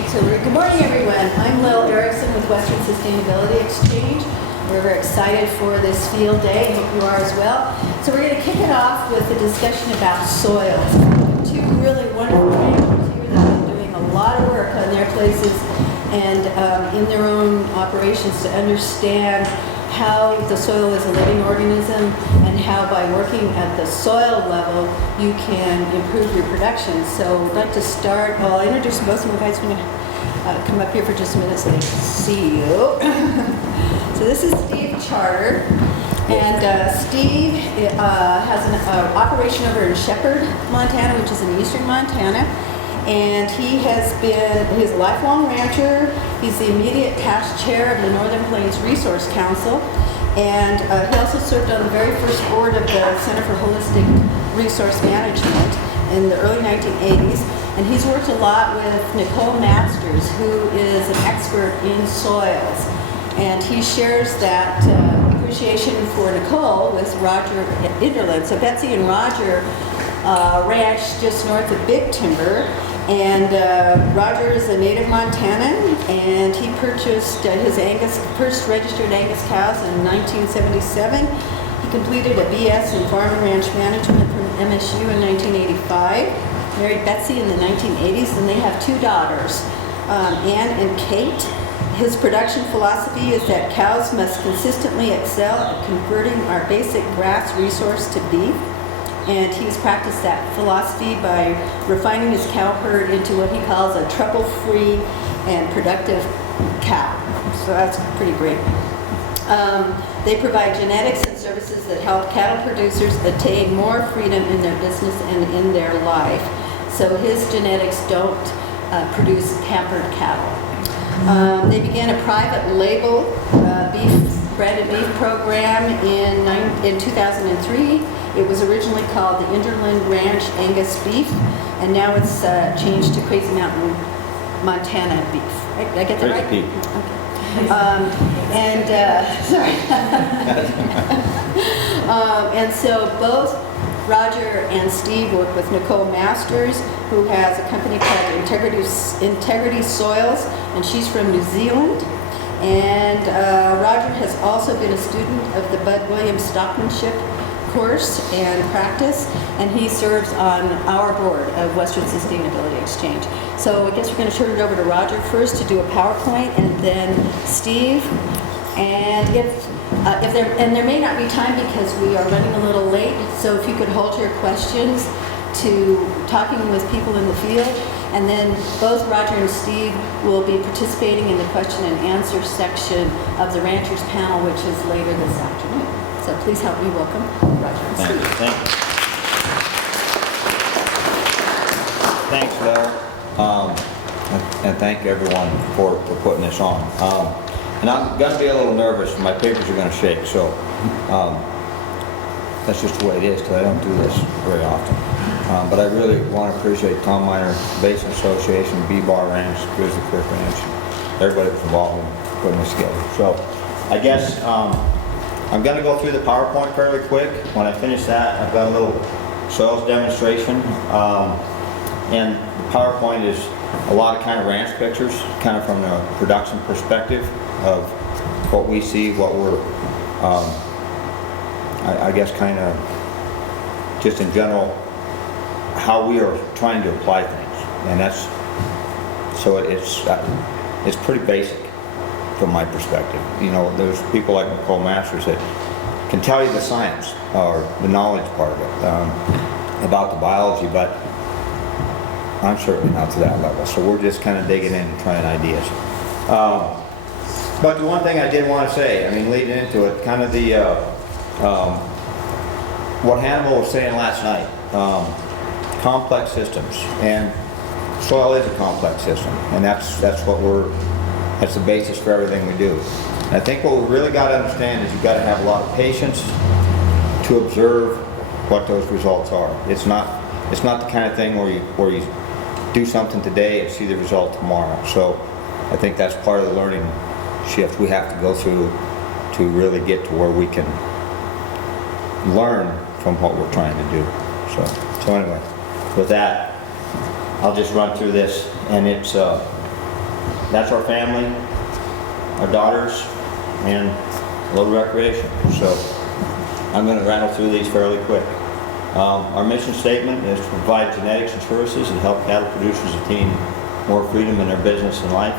Thanks, Hillary. Good morning, everyone. I'm Lil Erickson with Western Sustainability Exchange. We're very excited for this field day. I hope you are as well. So we're going to kick it off with a discussion about soils. Two really wonderful ranchers here that have been doing a lot of work on their places and in their own operations to understand how the soil is a living organism and how by working at the soil level you can improve your production. So I'd like to start, I'll introduce both of you guys. I'm going to come up here for just a minute so they can see you. So this is Steve Charter, and Steve has an operation over in Shepherd, Montana, which is in eastern Montana. And he's a lifelong rancher. He's the immediate past chair of the Northern Plains Resource Council. And he also served on the very first board of the Center for Holistic Resource Management in the early 1980s. And he's worked a lot with Nicole Masters, who is an expert in soils. And he shares that appreciation for Nicole with Roger at Inderland. So Betsy and Roger ranch just north of Big Timber. And Roger is a native Montanan, and he purchased his first registered Angus cows in 1977. He completed a BS in Farm and Ranch Management from MSU in 1985. Married Betsy in the 1980s, and they have two daughters, Ann and Kate. His production philosophy is that cows must consistently excel at converting our basic grass resource to beef. And he's practiced that philosophy by refining his cow herd into what he calls a trouble-free and productive cow. So that's pretty great. They provide genetics and services that help cattle producers attain more freedom in their business and in their life. So his genetics don't produce pampered cattle. They began a private label breaded beef program in 2003. It was originally called the Inderland Ranch Angus Beef, and now it's changed to Crazy Mountain Montana Beef. Right? Did I get that right? Beef. Okay. And so both Roger and Steve work with Nicole Masters, who has a company called Integrity Soils, and she's from New Zealand. And Roger has also been a student of the Bud Williams Stockmanship course and practice, and he serves on our board of Western Sustainability Exchange. So I guess we're going to turn it over to Roger first to do a PowerPoint, and then Steve. And there may not be time because we are running a little late, so if you could hold your questions to talking with people in the field, and then both Roger and Steve will be participating in the question and answer section of the Ranchers panel, which is later this afternoon. So please help me welcome Roger and Steve. Thank you. Thanks, Laura. And thank everyone for putting this on. And I'm going to be a little nervous. My papers are going to shake, so that's just the way it is because I don't do this very often. But I really want to appreciate Tom Miner Basin Association, B-Bar Ranch, Grizzly Creek Ranch, everybody that's involved in putting this together. So I guess I'm going to go through the PowerPoint fairly quick. When I finish that, I've got a little soils demonstration. And the PowerPoint is a lot of kind of ranch pictures, kind of from the production perspective of what we see, what we're, I guess kind of just in general, how we are trying to apply things. And that's, so it's pretty basic from my perspective. You know, there's people like Nicole Masters that can tell you the science or the knowledge part of it about the biology, but I'm certainly not to that level. So we're just kind of digging in and trying ideas. But the one thing I did want to say, I mean, leading into it, kind of the what Hannibal was saying last night, complex systems, and soil is a complex system, and that's the basis for everything we do. And I think what we really got to understand is you've got to have a lot of patience to observe what those results are. It's not the kind of thing where you do something today and see the result tomorrow. So I think that's part of the learning shift we have to go through to really get to where we can learn from what we're trying to do. So anyway, with that, I'll just run through this, and it's that's our family, our daughters, and a little recreation. So I'm going to rattle through these fairly quick. Our mission statement is to provide genetics and services that help cattle producers attain more freedom in their business and life.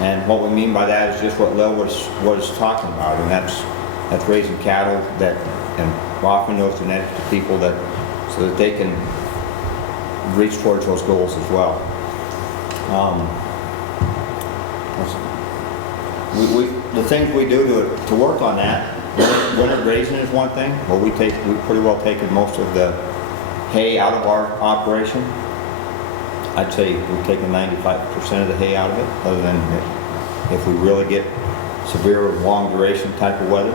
And what we mean by that is just what Lil was talking about, and that's raising cattle and offering those genetics to people so that they can reach towards those goals as well. The things we do to work on that, winter grazing is one thing. Well, we've pretty well taken most of the hay out of our operation. I'd say we've taken 95% of the hay out of it, other than if we really get severe long duration type of weather.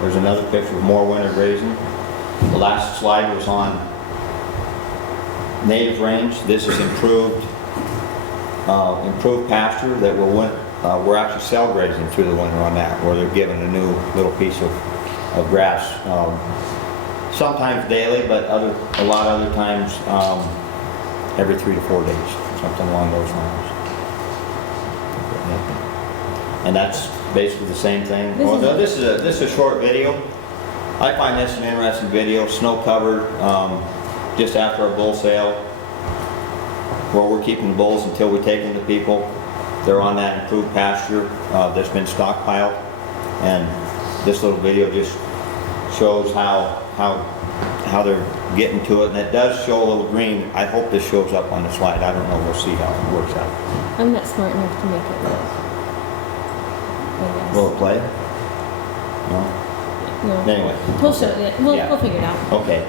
There's another picture of more winter grazing. The last slide was on native range. This is improved pasture that we're actually cell grazing through the winter on that, where they're given a new little piece of grass. Sometimes daily, but a lot of other times every 3 to 4 days, something along those lines. And that's basically the same thing. This is a short video. I find this an interesting video. Snow covered, just after our bull sale, where we're keeping the bulls until we take them to people. They're on that improved pasture that's been stockpiled, and this little video just shows how they're getting to it, and it does show a little green. I hope this shows up on the slide. I don't know. We'll see how it works out. I'm not smart enough to make it work. Will it play? No? No. Anyway. We'll show it. We'll figure it out. Okay.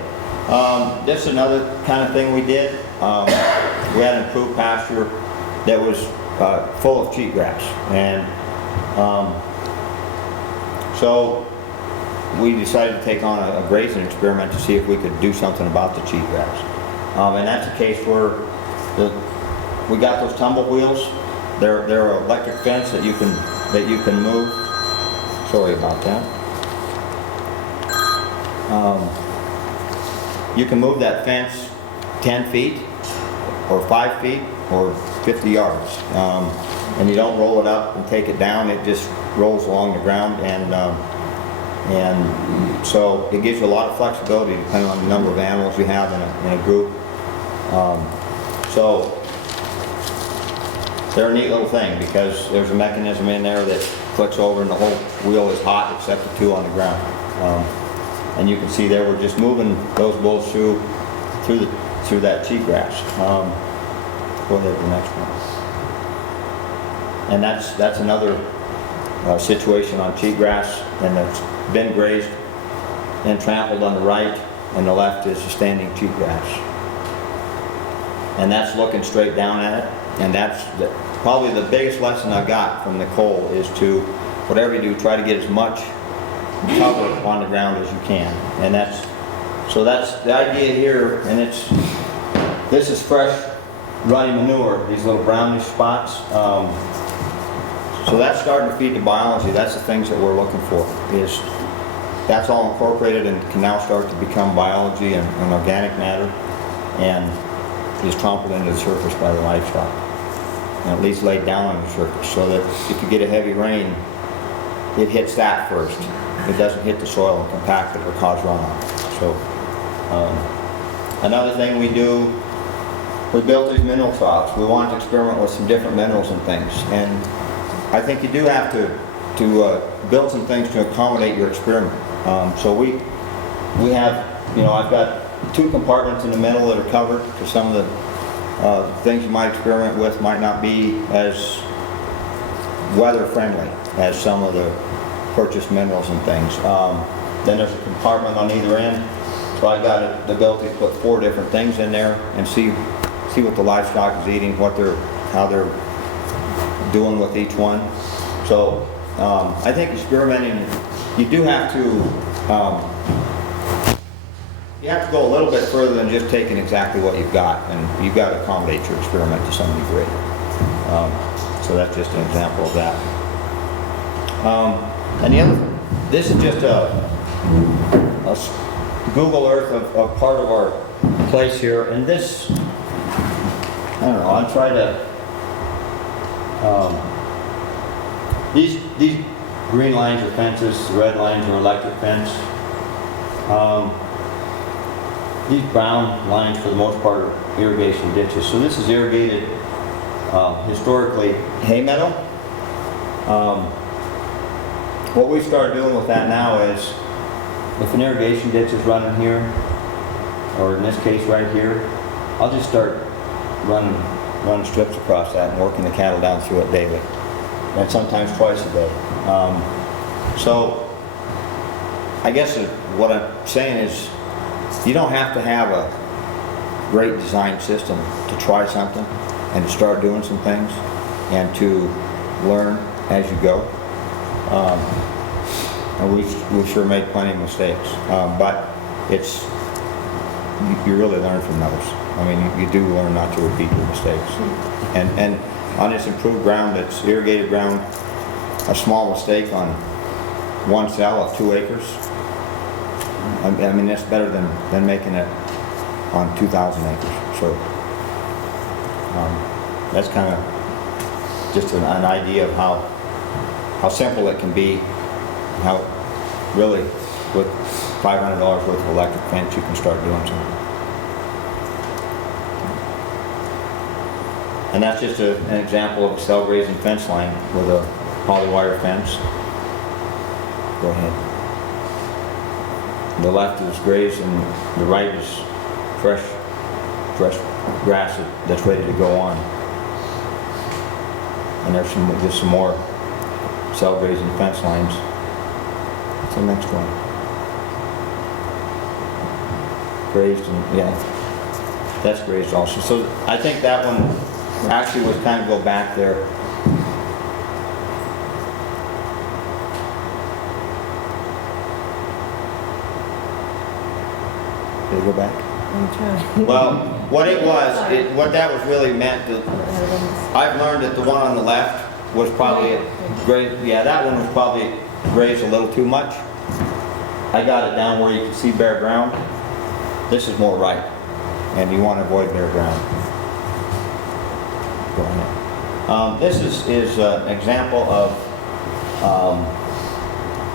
This is another kind of thing we did. We had an improved pasture that was full of cheatgrass, and so we decided to take on a grazing experiment to see if we could do something about the cheatgrass. And that's a case where we got those tumble wheels. They're an electric fence that you can move. Sorry about that. You can move that fence 10 feet or 5 feet or 50 yards. And you don't roll it up and take it down. It just rolls along the ground, and so it gives you a lot of flexibility depending on the number of animals you have in a group. So they're a neat little thing because there's a mechanism in there that clicks over and the whole wheel is hot except the two on the ground. And you can see there we're just moving those bulls through that cheatgrass. Go ahead to the next one. And that's another situation on cheatgrass, and it's been grazed and trampled on the right, and the left is the standing cheatgrass. And that's looking straight down at it, and that's probably the biggest lesson I got from Nicole is to, whatever you do, try to get as much cover on the ground as you can. And that's the idea here, and this is fresh runny manure, these little brownish spots. So that's starting to feed the biology. That's the things that we're looking for. That's all incorporated and can now start to become biology and organic matter, and is trampled into the surface by the livestock, and at least laid down on the surface, so that if you get a heavy rain, it hits that first. It doesn't hit the soil and compact it or cause runoff. So another thing we do, we built these mineral troughs. We wanted to experiment with some different minerals and things, and I think you do have to build some things to accommodate your experiment. So we have, I've got 2 compartments in the middle that are covered, because some of the things you might experiment with might not be as weather friendly as some of the purchased minerals and things. Then there's a compartment on either end, so I've got the ability to put 4 different things in there and see what the livestock is eating, how they're doing with each one. So I think experimenting, you do have to go a little bit further than just taking exactly what you've got, and you've got to accommodate your experiment to some degree. So that's just an example of that. And the other, this is just a Google Earth of part of our place here, and this, I don't know, I'm trying to These green lines are fences, the red lines are electric fence. These brown lines for the most part are irrigation ditches. So this is irrigated, historically, hay meadow. What we started doing with that now is, if an irrigation ditch is running here, or in this case right here, I'll just start running strips across that and working the cattle down through it daily. And sometimes twice a day. So, I guess what I'm saying is, you don't have to have a great design system to try something and to start doing some things and to learn as you go. And we've sure made plenty of mistakes, but you really learn from those. I mean, you do learn not to repeat your mistakes. And on this improved ground, that's irrigated ground, a small mistake on one cell of 2 acres, I mean, that's better than making it on 2,000 acres. So that's kind of just an idea of how simple it can be, how really with $500 worth of electric fence you can start doing something. And that's just an example of a cell grazing fence line with a polywire fence. Go ahead. The left is grazed and the right is fresh grass that's ready to go on. And there's just some more cell grazing fence lines. What's the next one? Grazed, and yeah, that's grazed also. So I think that one actually would kind of go back there. Did it go back? I'm trying. Well, what what that was really meant to, I've learned that the one on the left was probably grazed, yeah, that one was probably grazed a little too much. I got it down where you can see bare ground. This is more right, and you want to avoid bare ground. Go ahead. This is an example of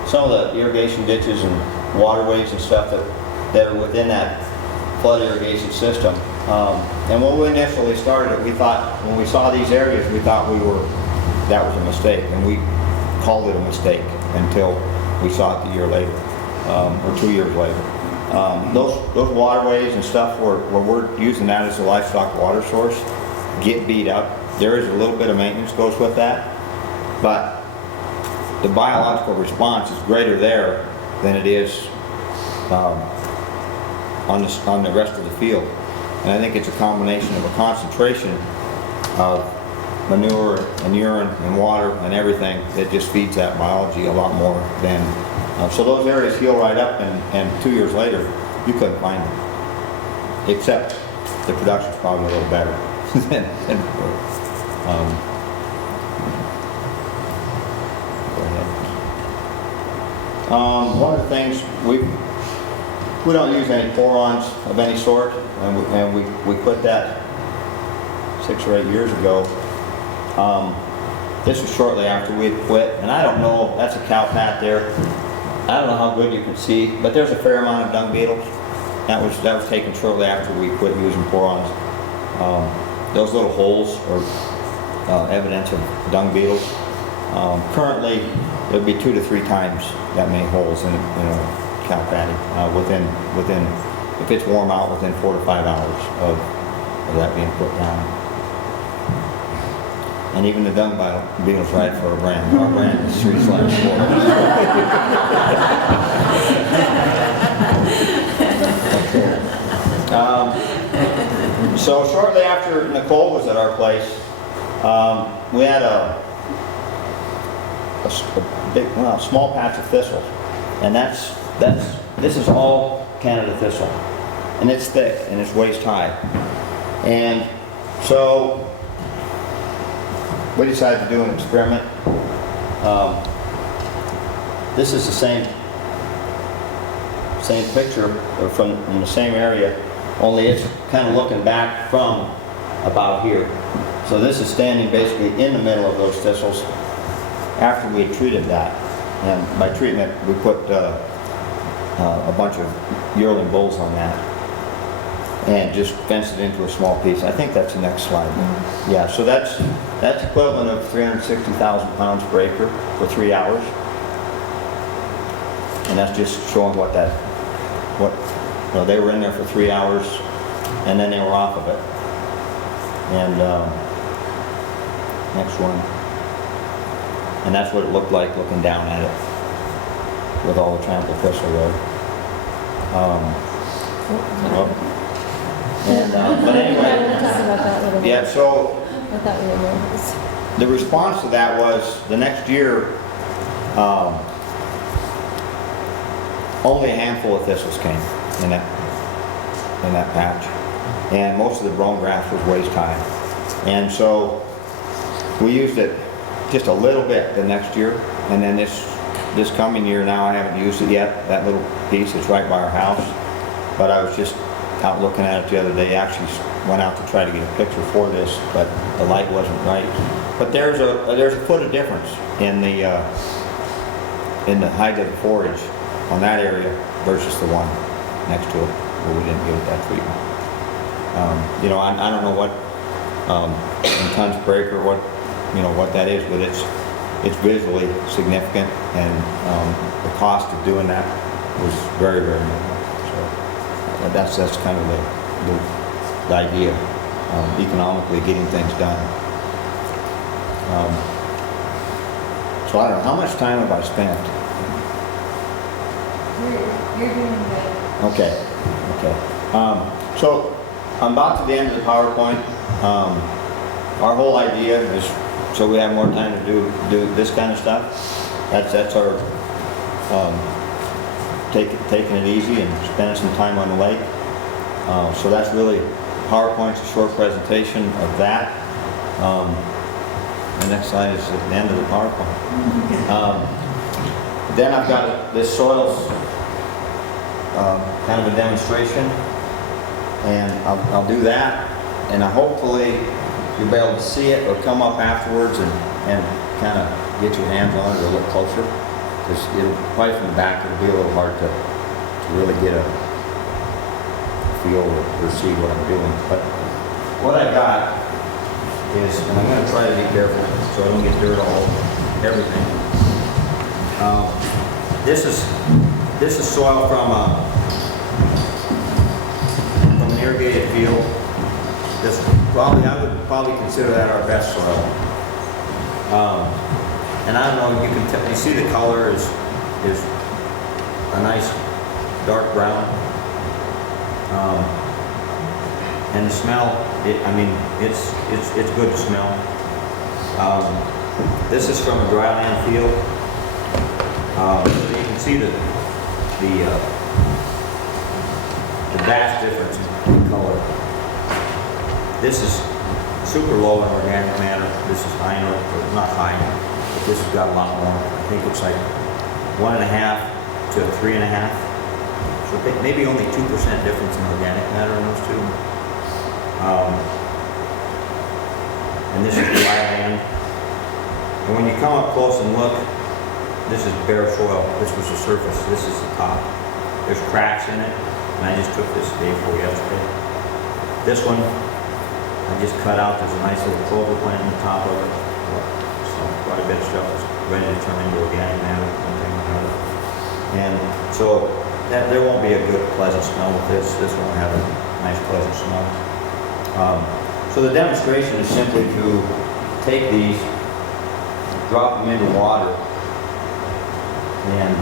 some of the irrigation ditches and waterways and stuff that are within that flood irrigation system. And when we initially started it, we thought, when we saw these areas, we thought that was a mistake, and we called it a mistake until we saw it a year later, or 2 years later. Those waterways and stuff where we're using that as a livestock water source get beat up. There is a little bit of maintenance goes with that, but the biological response is greater there than it is on the rest of the field. And I think it's a combination of a concentration of manure and urine and water and everything that just feeds that biology a lot more than so those areas heal right up, and 2 years later you couldn't find them, except the production's probably a little better than before. Go ahead. One of the things we don't use any porons of any sort, and we quit that 6 or 8 years ago. This was shortly after we had quit, and I don't know, that's a cow pat there. I don't know how good you can see, but there's a fair amount of dung beetles. That was taken shortly after we quit using porons. Those little holes are evidence of dung beetles. Currently, there'll be 2 to 3 times that many holes in a cow patty within, if it's warm out, within 4 to 5 hours of that being put down. And even the dung beetles right for our brand. Our brand is 3/4. So shortly after Nicole was at our place, we had a big, small patch of thistle, and this is all Canada thistle, and it's thick and it's waist high, and so we decided to do an experiment. This is the same picture from the same area, only it's kind of looking back from about here. So this is standing basically in the middle of those thistles after we had treated that. And by treatment, we put a bunch of yearling bulls on that and just fenced it into a small piece. I think that's the next slide. Yeah, so that's equivalent of 360,000 pounds per acre for 3 hours. And that's just showing what they were in there for 3 hours and then they were off of it. And next one. And that's what it looked like looking down at it with all the trampled thistle there. But anyway, We'll talk about that a little bit. yeah, so I thought we were nervous. the response to that was the next year, only a handful of thistles came in that patch. And most of the brome grass was waist high. And so we used it just a little bit the next year, and then this coming year now I haven't used it yet. That little piece is right by our house, but I was just out looking at it the other day. Actually went out to try to get a picture for this, but the light wasn't right. But there's a foot of difference in the height of the forage on that area versus the one next to it where we didn't give it that treatment. You know, I don't know what in tons per acre what that is, but it's visually significant, and the cost of doing that was very, very minimal. So that's kind of the idea, economically getting things done. So I don't know, how much time have I spent? You're doing great. Okay. So I'm about to the end of the PowerPoint. Our whole idea is so we have more time to do this kind of stuff. That's our taking it easy and spending some time on the lake. So that's really PowerPoint's a short presentation of that. The next slide is at the end of the PowerPoint. Then I've got this soils kind of a demonstration, and I'll do that, and hopefully you'll be able to see it or come up afterwards and kind of get your hands on it or look closer, because it'll probably from the back it'll be a little hard to really get a feel or see what I'm doing. But what I got is, and I'm going to try to be careful so I don't get dirt all over everything. This is soil from an irrigated field. I would probably consider that our best soil. And I don't know, you see the color is a nice dark brown. And the smell, it's good to smell. This is from a dryland field. You can see the vast difference in color. This is super low in organic matter. This is high, or not high, but this has got a lot more. I think it's like 1.5 to 3.5. So maybe only 2% difference in organic matter in those two. And this is dry land. And when you come up close and look, this is bare soil. This was the surface. This is the top. There's cracks in it, and I just took this day before yesterday. This one, I just cut out. There's a nice little clover plant on the top of it. So quite a bit of stuff is ready to turn into organic matter, one thing or another. And so there won't be a good, pleasant smell with this. This won't have a nice, pleasant smell. So the demonstration is simply to take these, drop them into water, and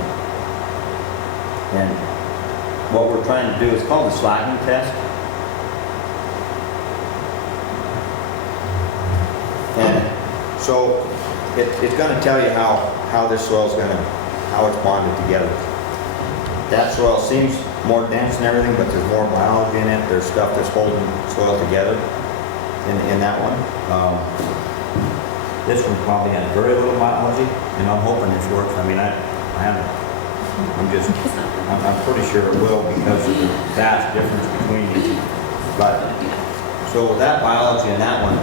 what we're trying to do is called the slagging test. And so it's going to tell you how this soil is how it's bonded together. That soil seems more dense and everything, but there's more biology in it. There's stuff that's holding soil together in that one. This one probably has very little biology, and I'm hoping this works. I mean, I haven't. I'm pretty sure it will because of the vast difference between these. But so that biology in that one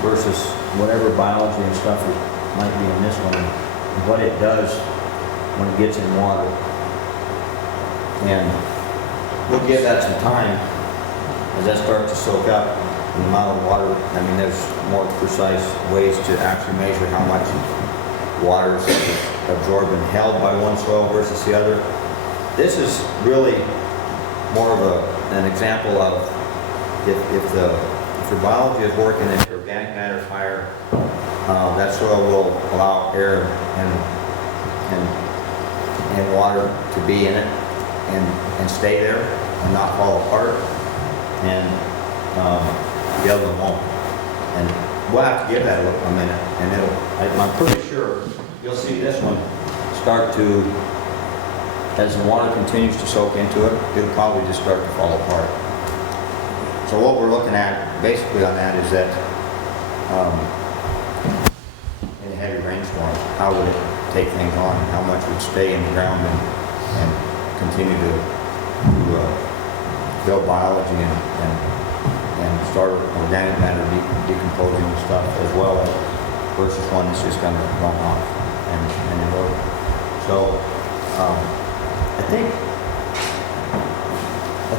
versus whatever biology and stuff that might be in this one, and what it does when it gets in water. And we'll give that some time as that starts to soak up the amount of water. I mean, there's more precise ways to actually measure how much water is absorbed and held by one soil versus the other. This is really more of an example of if your biology is working and your organic matter is higher, that soil will allow air and water to be in it and stay there and not fall apart, and the other one won't. And we'll have to give that a minute, and I'm pretty sure you'll see this one start to, as the water continues to soak into it, it'll probably just start to fall apart. So what we're looking at basically on that is that in a heavy rainstorm, how would it take things on, and how much would stay in the ground and continue to build biology and start organic matter decomposing and stuff, as well as versus one that's just going to run off and erode. So I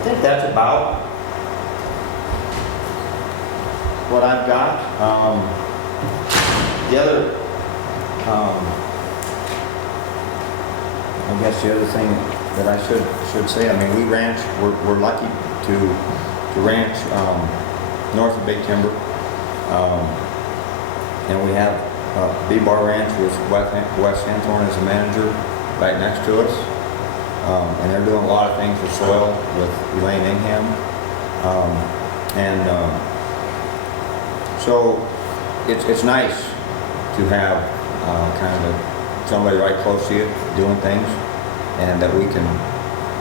think that's about what I've got. The other, I guess the other thing that I should say, I mean, we ranch, we're lucky to ranch north of Big Timber, and we have B-Bar Ranch with Wes Hanthorne as the manager right next to us, and they're doing a lot of things with soil with Elaine Ingham, so it's nice to have kind of somebody right close to you doing things, and that we can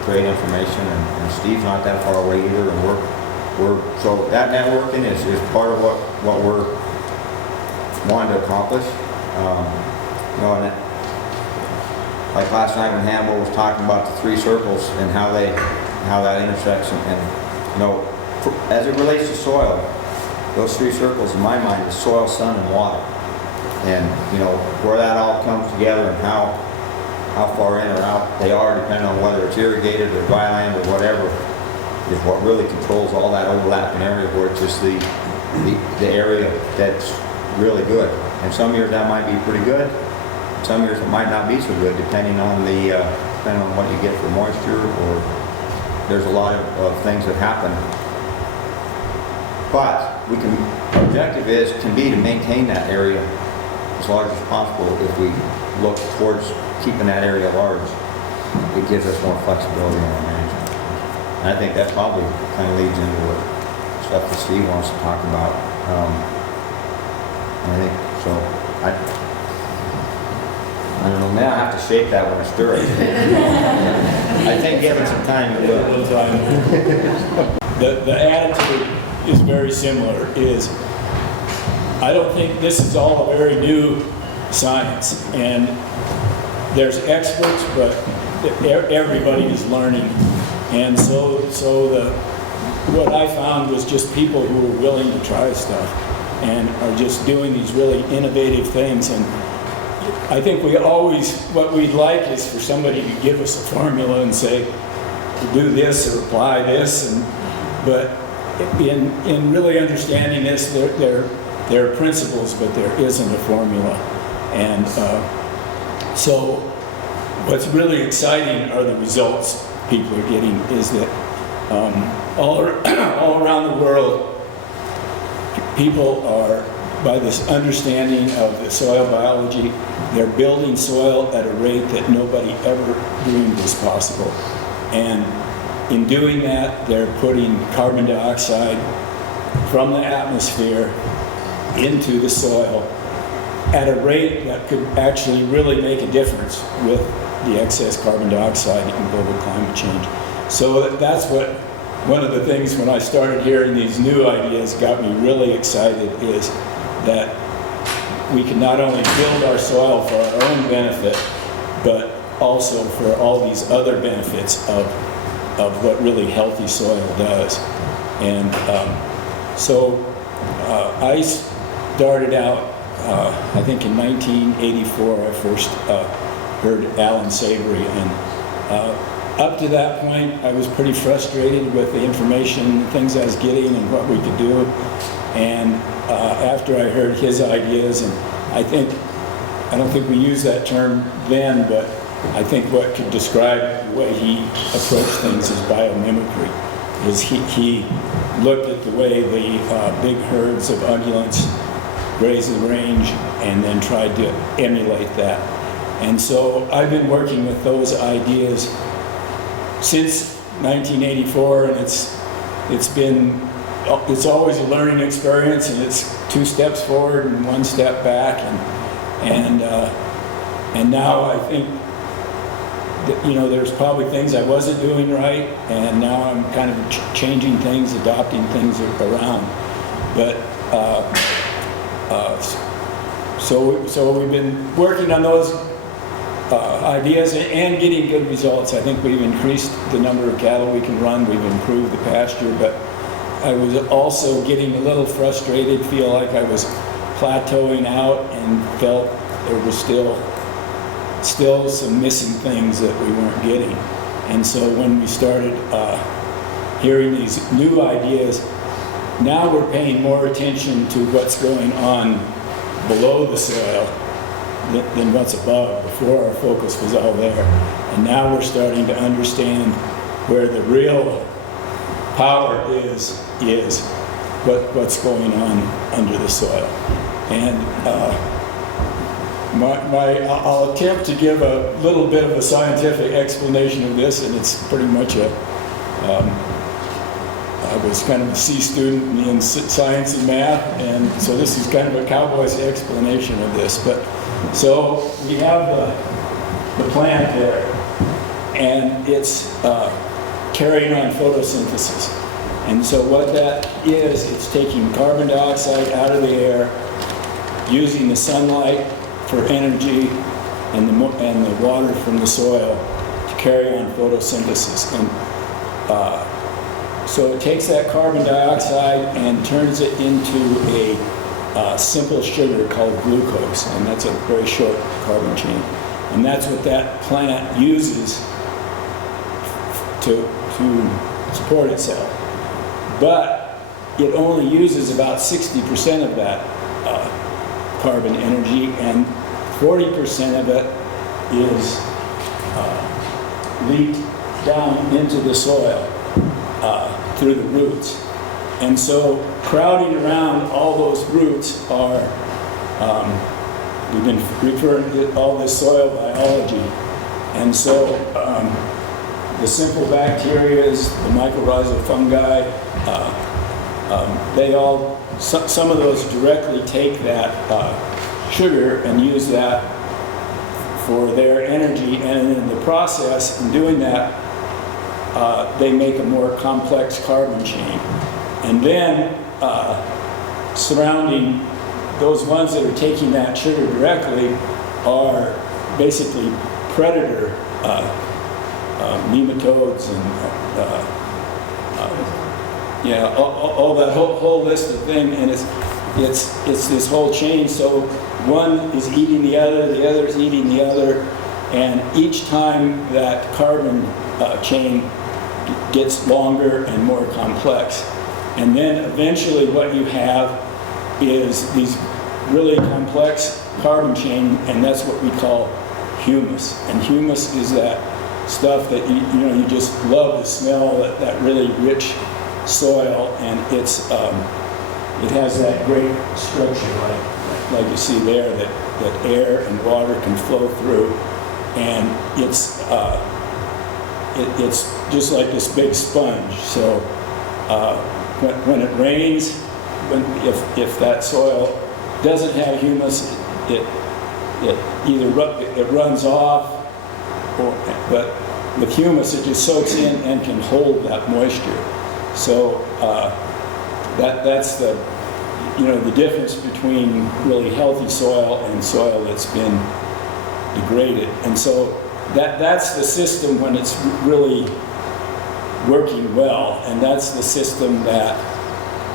create information, and Steve's not that far away either, and we're so that networking is part of what we're wanting to accomplish. You know, and like last night when Hannibal was talking about the three circles and how that intersects, and you know, as it relates to soil, those three circles in my mind is soil, sun, and water. And you know, where that all comes together and how far in or out they are, depending on whether it's irrigated or dry land or whatever, is what really controls all that overlapping area, where it's just the area that's really good. And some years that might be pretty good. Some years it might not be so good, depending on what you get for moisture, or there's a lot of things that happen. But our objective can be to maintain that area as large as possible. If we look towards keeping that area large, it gives us more flexibility in our management. And I think that probably kind of leads into what stuff that Steve wants to talk about. I think so. I don't know. Now I have to shake that one and stir it. I think give it some time to do. The attitude is very similar. I don't think this is all a very new science, and there's experts, but everybody is learning. And so what I found was just people who were willing to try stuff and are just doing these really innovative things. And I think what we'd like is for somebody to give us a formula and say, do this or apply this, but in really understanding this, there are principles, but there isn't a formula. And so what's really exciting are the results people are getting, is that all around the world, people are, by this understanding of the soil biology, they're building soil at a rate that nobody ever dreamed was possible. And in doing that, they're putting carbon dioxide from the atmosphere into the soil at a rate that could actually really make a difference with the excess carbon dioxide in global climate change. So that's one of the things when I started hearing these new ideas got me really excited, is that we can not only build our soil for our own benefit, but also for all these other benefits of what really healthy soil does. And so I started out, I think in 1984, I first heard Alan Savory, and up to that point, I was pretty frustrated with the information, things I was getting, and what we could do. And after I heard his ideas, and I don't think we used that term then, but I think what could describe the way he approached things is biomimicry. Is he looked at the way the big herds of ungulates graze the range and then tried to emulate that. And so I've been working with those ideas since 1984, and it's always a learning experience, and it's 2 steps forward and 1 step back, and now I think that, there's probably things I wasn't doing right, and now I'm kind of changing things, adopting things around. But so we've been working on those ideas and getting good results. I think we've increased the number of cattle we can run. We've improved the pasture, but I was also getting a little frustrated, feel like I was plateauing out, and felt there was still some missing things that we weren't getting. And so when we started hearing these new ideas, now we're paying more attention to what's going on below the soil than what's above. Before, our focus was all there. And now we're starting to understand where the real power is what's going on under the soil. And I'll attempt to give a little bit of a scientific explanation of this, and it's pretty much I was kind of a C student in science and math, and so this is kind of a cowboy's explanation of this. But so we have the plant there, and it's carrying on photosynthesis. And so what that is, it's taking carbon dioxide out of the air, using the sunlight for energy, and the water from the soil to carry on photosynthesis. And so it takes that carbon dioxide and turns it into a simple sugar called glucose, and that's a very short carbon chain. And that's what that plant uses to support itself. But it only uses about 60% of that carbon energy, and 40% of it is leaked down into the soil through the roots. And so crowding around all those roots are, we've been referring to all this soil biology. And so the simple bacteria, the mycorrhizal fungi, they all, some of those directly take that sugar and use that for their energy, and in the process, in doing that, they make a more complex carbon chain. And then surrounding those ones that are taking that sugar directly are basically predator nematodes and all that whole list of things, and it's this whole chain. So one is eating the other is eating the other, and each time that carbon chain gets longer and more complex. And then eventually what you have is these really complex carbon chain, and that's what we call humus. And humus is that stuff that you just love the smell, that really rich soil, and it has that great structure like you see there, that air and water can flow through, and it's just like this big sponge. So when it rains, if that soil doesn't have humus, it runs off, but with humus it just soaks in and can hold that moisture. So that's the difference between really healthy soil and soil that's been degraded. And so that's the system when it's really working well, and that's the system that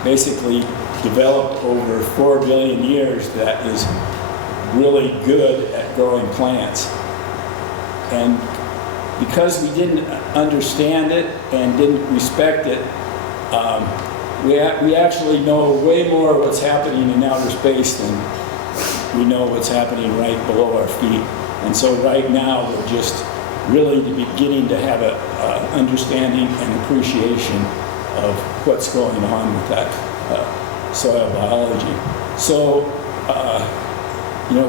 basically developed over 4 billion years that is really good at growing plants. And because we didn't understand it and didn't respect it, we actually know way more what's happening in outer space than we know what's happening right below our feet. And so right now we're just really beginning to have a understanding and appreciation of what's going on with that soil biology. So,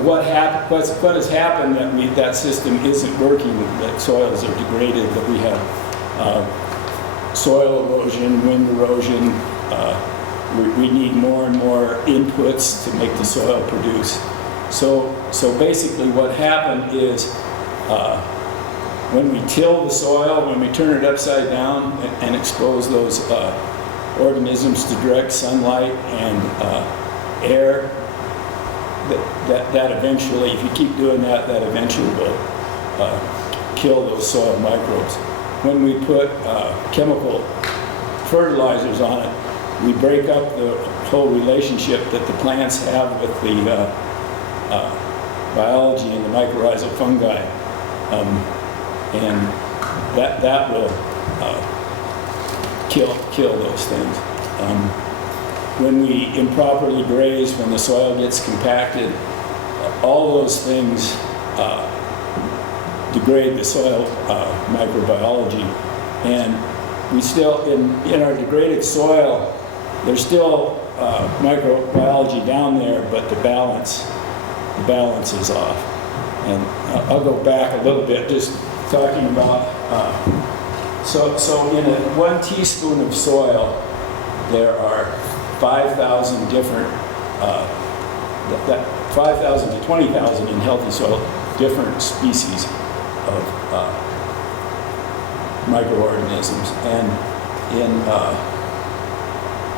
what has happened that that system isn't working, that soils are degraded, that we have soil erosion, wind erosion, we need more and more inputs to make the soil produce. So basically what happened is when we till the soil, when we turn it upside down and expose those organisms to direct sunlight and air, that eventually, if you keep doing that, that eventually will kill those soil microbes. When we put chemical fertilizers on it, we break up the whole relationship that the plants have with the biology and the mycorrhizal fungi, and that will kill those things. When we improperly graze, when the soil gets compacted, all those things degrade the soil microbiology. And we still, in our degraded soil, there's still microbiology down there, but the balance is off. And I'll go back a little bit, just talking about, so in 1 teaspoon of soil, there are 5,000 different, 5,000 to 20,000 in healthy soil, different species of microorganisms. And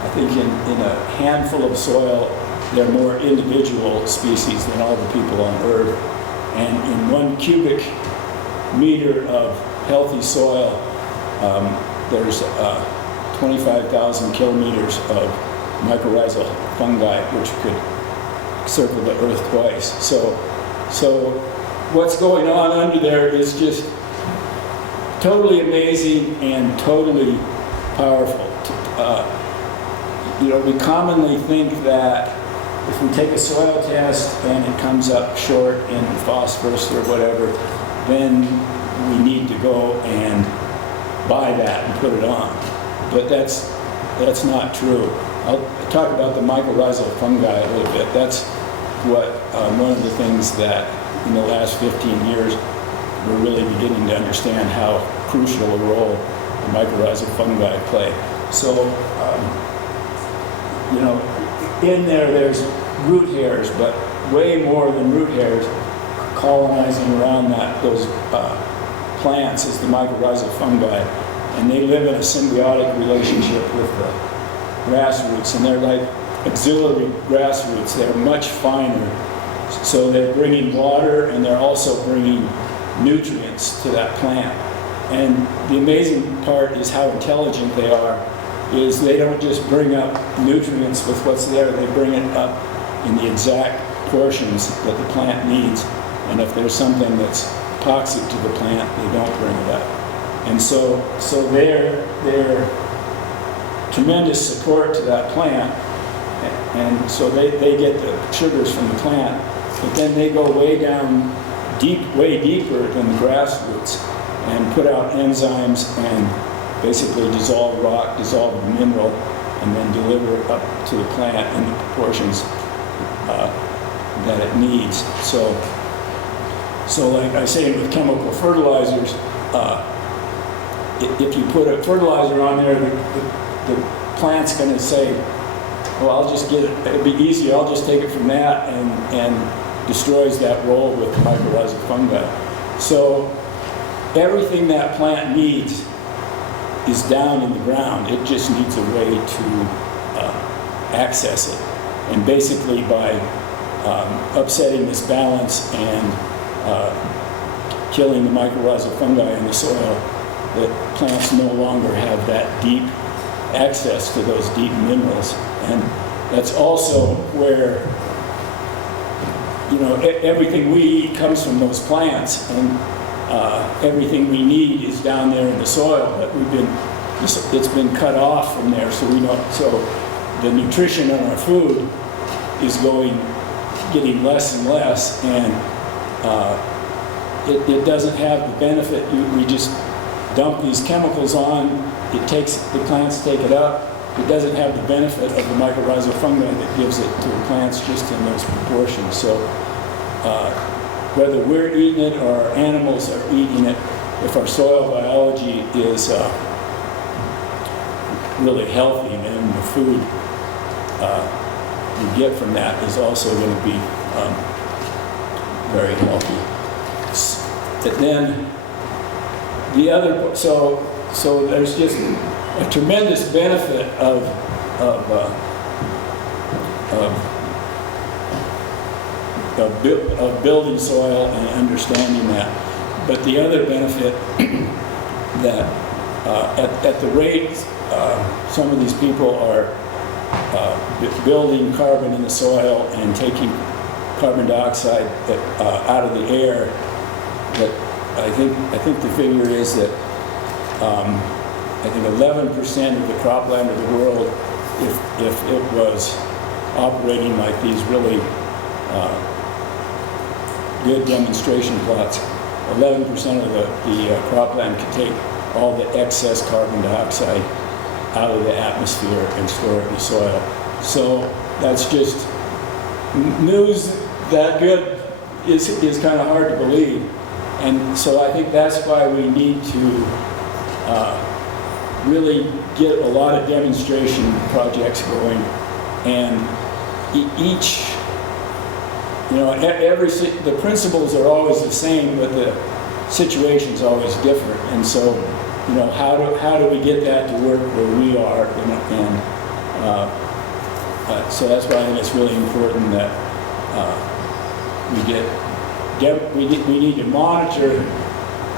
I think in a handful of soil, there are more individual species than all the people on Earth. And in 1 cubic meter of healthy soil, there's 25,000 kilometers of mycorrhizal fungi, which could circle the Earth twice. So what's going on under there is just totally amazing and totally powerful. We commonly think that if we take a soil test and it comes up short in phosphorus or whatever, then we need to go and buy that and put it on. But that's not true. I'll talk about the mycorrhizal fungi a little bit. That's what one of the things that in the last 15 years we're really beginning to understand how crucial a role the mycorrhizal fungi play. So, in there's root hairs, but way more than root hairs colonizing around those plants is the mycorrhizal fungi. And they live in a symbiotic relationship with the grass roots, and they're like auxiliary grass roots. They're much finer. So they're bringing water, and they're also bringing nutrients to that plant. And the amazing part is how intelligent they are, is they don't just bring up nutrients with what's there, they bring it up in the exact portions that the plant needs. And if there's something that's toxic to the plant, they don't bring it up. And so they're tremendous support to that plant, and so they get the sugars from the plant, but then they go way down way deeper than the grass roots and put out enzymes and basically dissolve rock, dissolve the mineral, and then deliver it up to the plant in the proportions that it needs. So like I say with chemical fertilizers, if you put a fertilizer on there, the plant's going to say, well, I'll just get it, it'll be easier, I'll just take it from that, and destroys that role with the mycorrhizal fungi. So everything that plant needs is down in the ground. It just needs a way to access it. And basically by upsetting this balance and killing the mycorrhizal fungi in the soil, that plants no longer have that deep access to those deep minerals. And that's also where, everything we eat comes from those plants, and everything we need is down there in the soil, but it's been cut off from there, so the nutrition in our food is getting less and less, and it doesn't have the benefit. We just dump these chemicals on, the plants take it up. It doesn't have the benefit of the mycorrhizal fungi that gives it to the plants just in those proportions. So whether we're eating it or our animals are eating it, if our soil biology is really healthy, then the food you get from that is also going to be very healthy. But then so there's just a tremendous benefit of building soil and understanding that. But the other benefit that at the rate some of these people are building carbon in the soil and taking carbon dioxide out of the air, that I think the figure is that I think 11% of the cropland of the world, if it was operating like these really good demonstration plots, 11% of the cropland could take all the excess carbon dioxide out of the atmosphere and store it in the soil. So that's just news that good is kind of hard to believe. And so I think that's why we need to really get a lot of demonstration projects going, and each, the principles are always the same, but the situation's always different. And so, how do we get that to work where we are? So that's why I think it's really important that we need to monitor.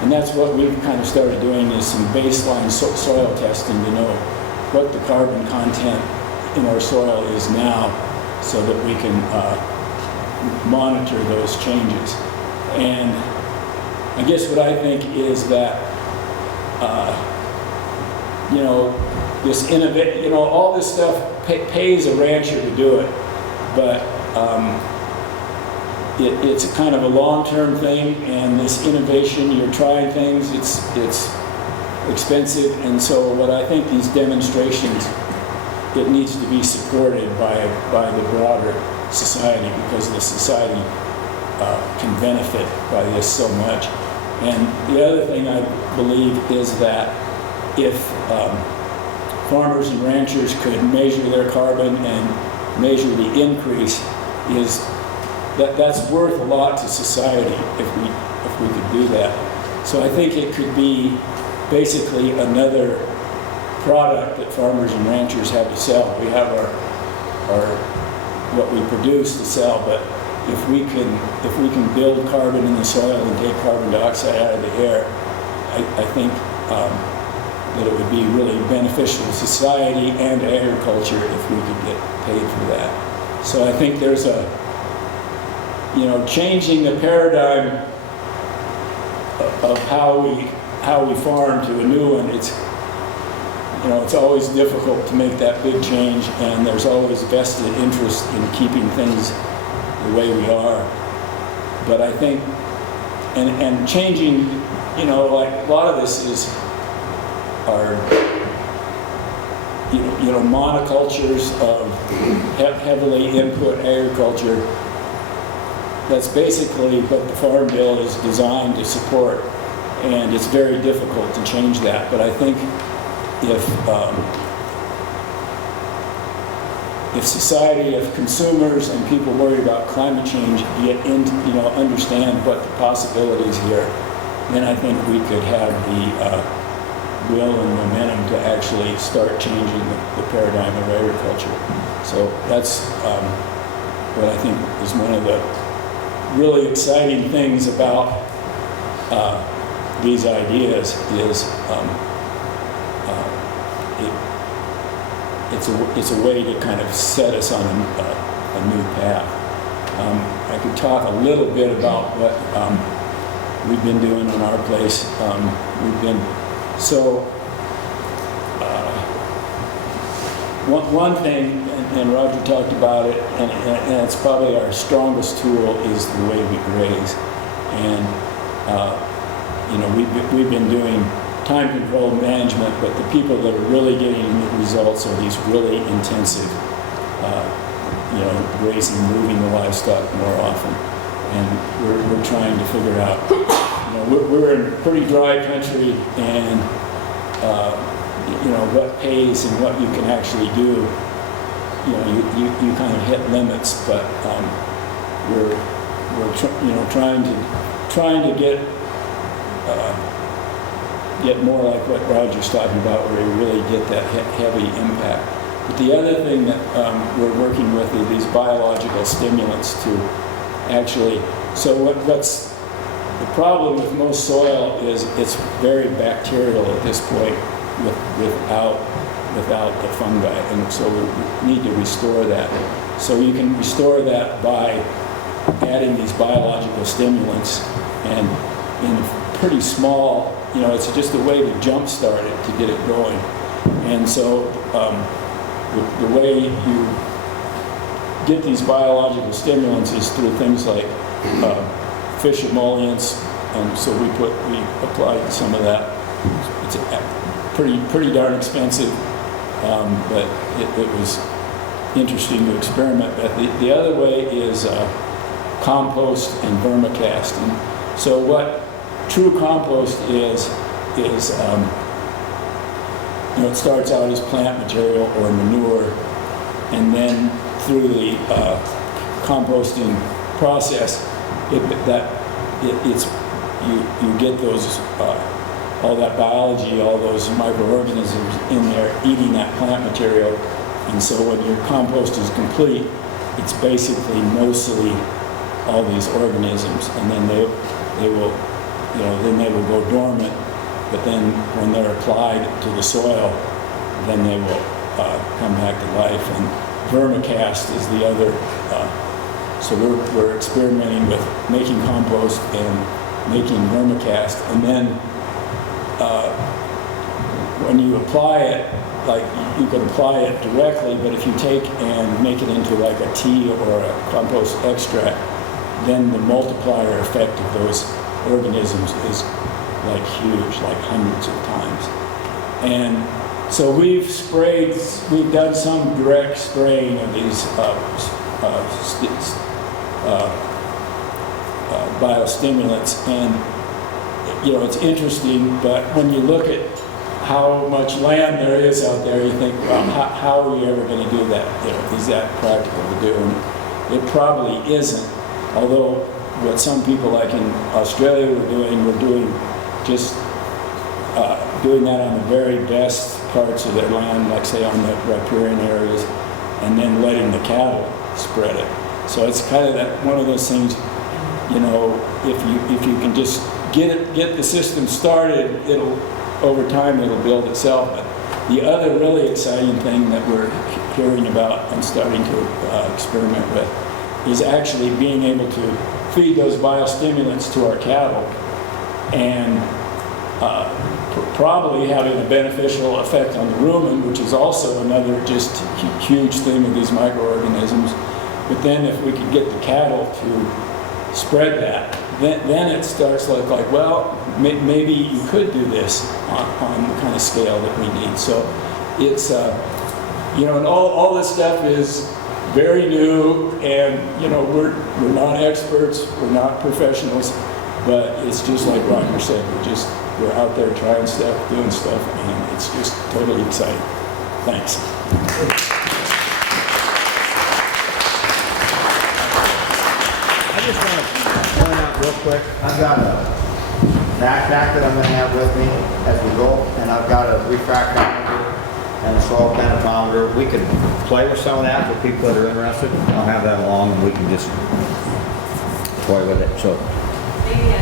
And that's what we've kind of started doing, is some baseline soil testing to know what the carbon content in our soil is now, so that we can monitor those changes. And I guess what I think is that, all this stuff pays a rancher to do it, but it's a kind of a long-term thing, and this innovation, you're trying things, it's expensive, and so what I think these demonstrations, it needs to be supported by the broader society, because the society can benefit by this so much. And the other thing I believe is that if farmers and ranchers could measure their carbon and measure the increase, that's worth a lot to society if we could do that. So I think it could be basically another product that farmers and ranchers have to sell. We have our what we produce to sell, but if we can build carbon in the soil and take carbon dioxide out of the air, I think that it would be really beneficial to society and agriculture if we could get paid for that. So I think there's changing the paradigm of how we farm to a new one. It's always difficult to make that big change, and there's always vested interest in keeping things the way we are. But I think, and changing, like a lot of this is our, monocultures of heavily input agriculture. That's basically what the Farm Bill is designed to support, and it's very difficult to change that. But I think if society, if consumers and people worried about climate change understand what the possibilities here, then I think we could have the will and momentum to actually start changing the paradigm of agriculture. So that's what I think is one of the really exciting things about these ideas is it's a way to kind of set us on a new path. I could talk a little bit about what we've been doing in our place. One thing, and Roger talked about it, and it's probably our strongest tool, is the way we graze. And we've been doing time control management, but the people that are really getting the results are these really intensive, grazing, moving the livestock more often. And we're trying to figure out, we're in pretty dry country, and what pays and what you can actually do, you kind of hit limits, but we're trying to get more like what Roger's talking about, where you really get that heavy impact. But the other thing that we're working with are these biological stimulants to actually, so what's the problem with most soil is it's very bacterial at this point without the fungi, and so we need to restore that. So you can restore that by adding these biological stimulants, and in pretty small, it's just a way to jumpstart it, to get it going. And so the way you get these biological stimulants is through things like fish emollients, and so we applied some of that. It's pretty darn expensive, but it was interesting to experiment with. The other way is compost and vermicast. And so what true compost is it starts out as plant material or manure, and then through the composting process, you get those all that biology, all those microorganisms in there eating that plant material. And so when your compost is complete, it's basically mostly all these organisms, and then they will go dormant. But then when they're applied to the soil, then they will come back to life. And vermicast is the other. So we're experimenting with making compost and making vermicast, and then when you apply it, like you can apply it directly, but if you take and make it into like a tea or a compost extract, then the multiplier effect of those organisms is like huge, like hundreds of times. And so we've done some direct spraying of these biostimulants, and it's interesting, but when you look at how much land there is out there, you think, well, how are you ever going to do that? Is that practical to do? And it probably isn't. Although what some people like in Australia were doing just doing that on the very best parts of their land, like say on the riparian areas, and then letting the cattle spread it. So it's kind of one of those things, if you can just get the system started, over time it'll build itself. But the other really exciting thing that we're hearing about and starting to experiment with is actually being able to feed those biostimulants to our cattle, and probably having a beneficial effect on the rumen, which is also another just huge thing of these microorganisms. But then if we could get the cattle to spread that, then it starts to look like, well, maybe you could do this on the kind of scale that we need. So it's, and all this stuff is very new, and we're not experts, we're not professionals, but it's just like Roger said, we're out there trying stuff, doing stuff, and it's just totally exciting. Thanks. I just want to point out real quick, I've got a backpack that I'm going to have with me as we go, and I've got a refractometer and a soil penetrometer. We could play with some of that for people that are interested. I'll have that along, and we can just play with it. So Maybe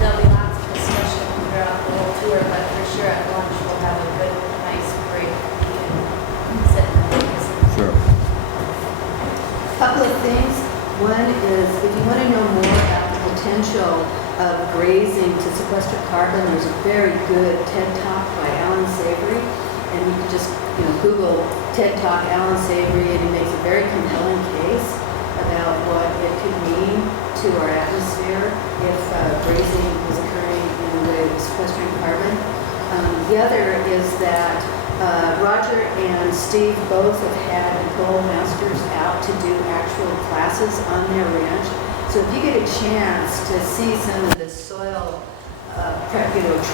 there'll be lots of discussion throughout the whole tour, but for sure at lunch we'll have a good, nice break. of grazing to sequester carbon. There's a very good TED Talk by Alan Savory, and you can just Google TED Talk Alan Savory, and he makes a very compelling case about what it could mean to our atmosphere if grazing was occurring in the way of sequestering carbon. The other is that Roger and Steve both have had Nicole Masters out to do actual classes on their ranch. So if you get a chance to see some of the soil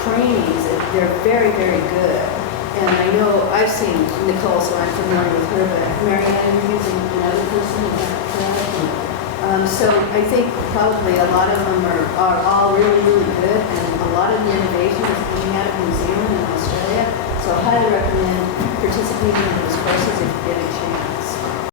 trainings, they're very, very good. And I know I've seen Nicole, so I'm familiar with her, but Marianne, you're using another person, is that correct? So I think probably a lot of them are all really, really good, and a lot of the innovation is coming out of New Zealand and Australia. So I highly recommend participating in those courses if you get a chance.